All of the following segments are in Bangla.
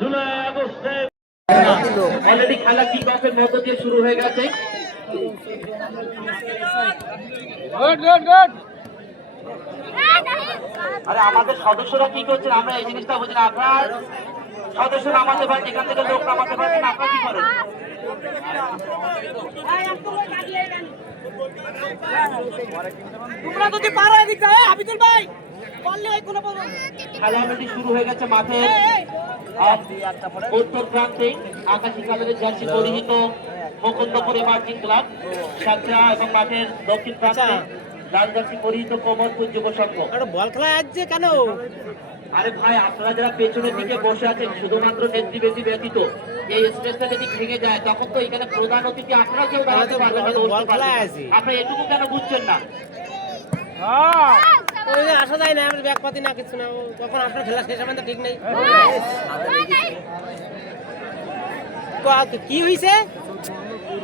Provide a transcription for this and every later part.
জুলাই আগস্টে অলরেডি খেলা কিক অফের মধ্য দিয়ে শুরু হয়ে গেছে। আরে আমাদের সদস্যরা কি করছেন? আমরা এই জিনিসটা বুঝি না। আপনার সদস্য নামাতে পারেন এখান থেকে লোক নামাতে পারেন আপনারা কি করেন। তোমরা যদি পারো এদিক যায় হাবিদুল ভাই পারলে ওই কোনো। শুরু হয়ে গেছে মাঠে। উত্তর প্রান্তে আকাশি কালারের জার্সি পরিহিত মুকুন্দপুর ক্লাব সাতরা এবং মাঠের দক্ষিণ প্রান্তে লাল জার্সি পরিহিত কোমরপুর যুব সংঘ। বল খেলা আসছে কেন? আরে ভাই আপনারা যারা পেছনের দিকে বসে আছেন শুধুমাত্র নেতৃবেদী ব্যতীত এই স্পেসটা যদি ভেঙে যায় তখন তো এখানে প্রধান অতিথি আপনারা কেউ দাঁড়াতে পারবেন না বল বসতে খেলা পারবেন আছে। না। আপনারা এটুকু কেন বুঝছেন না? আসা যায় না আমার ব্যাগ পাতি না কিছু না কখন আপনার খেলা শেষ হবে ঠিক নেই। কি হয়েছে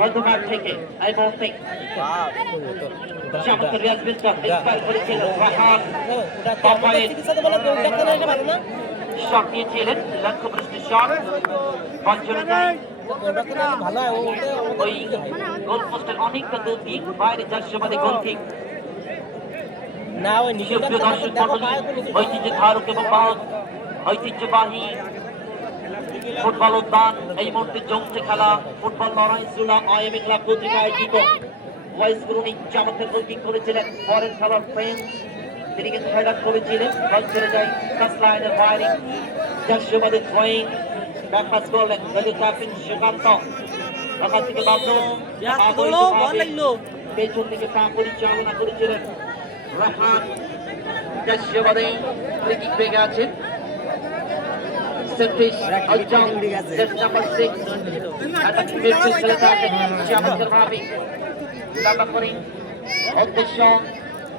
মধ্যমাঠ থেকে এই মুহূর্তে চমৎকার রিয়াজ বিস্তার বিস্তার করেছিলেন ওটা কি আমাদের বলে কেউ ডাক্তার এসে ভালো না? শট নিয়েছিলেন লক্ষ্য আমাদের ওই গোল পোস্টের অনেকটা দূর দিক বাইরে যার সমাধি গোল ঐতিহ্য ঐতিহ্যবাহী ফুটবল উদ্যান, এই মুহূর্তে জমছে খেলা। ফুটবল লড়াই জুলা আইএমএ ক্লাব আয়োজিত। ওয়াইস গ্রুনিক চমৎকার গোল করেছিলেন। পরের খেলার ফ্রেন্ড তিনি কিন্তু হেড আপ করেছিলেন বল চলে যায় টাচ লাইনের ফায়ারিং যার সমাধি থ্রোয়িং ব্যাক পাস করলেন দলীয় ক্যাপ্টেন সুকান্ত। ওখান থেকে বাবলু পেছন থেকে তা পরিচালনা করেছিলেন রাহান জাসিয়াবাদে ফ্রি কিক পেয়ে গেছেন সেটিস আলজাম। জার্সি নাম্বার 6 অ্যাটাকিং মিডফিল্ড খেলে থাকেন চমৎকার ভাবে লাম্বা উদ্দেশ্য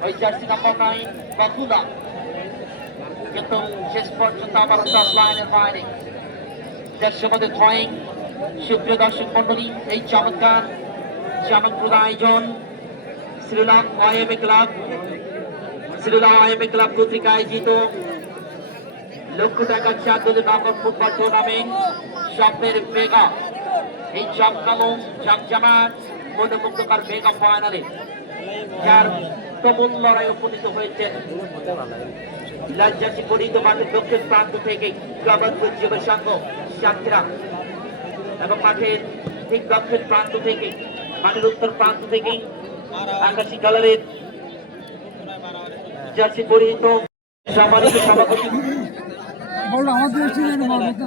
ওই জার্সি নাম্বার 9 বাকুলা কিন্তু শেষ পর্যন্ত আবার টাচ লাইনের বাইরে দেড়শো মধ্যে থ্রয়িং সুপ্রিয় দর্শক মন্ডলী এই চমৎকার চমকপ্রদ আয়োজন Shriram IMA club Shriram IMA club কর্তৃক আয়োজিত লক্ষ টাকা চার দলের নগদ ফুটবল টুর্নামেন্ট স্বপ্নের মেগা এই চমকালো চমচমাট মনোমুগ্ধকর মেগা ফাইনালে যার প্রবল লড়াই উপনীত হয়েছেন লাজ্জাসী পরিহিত মাঠের দক্ষিণ প্রান্ত থেকে গভর্নর যুব সংঘ সাতরা এবং মাঠের ঠিক দক্ষিণ প্রান্ত থেকে, মাঠের উত্তর প্রান্ত থেকে আকাশী কালারের জার্সি পরিহিত সম্মানিত সভাপতি আমাদের ছিলেন বলো তো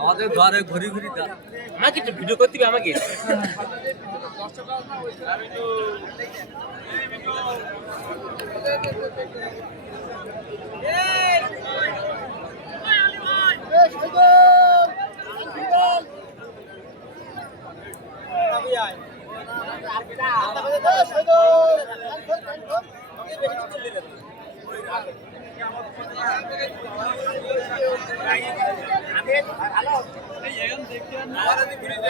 আমাদের ঘরে ঘুরি ঘুরি আমাকে কিছু ভিডিও করতে হবে আমাকে Thank you. দেখে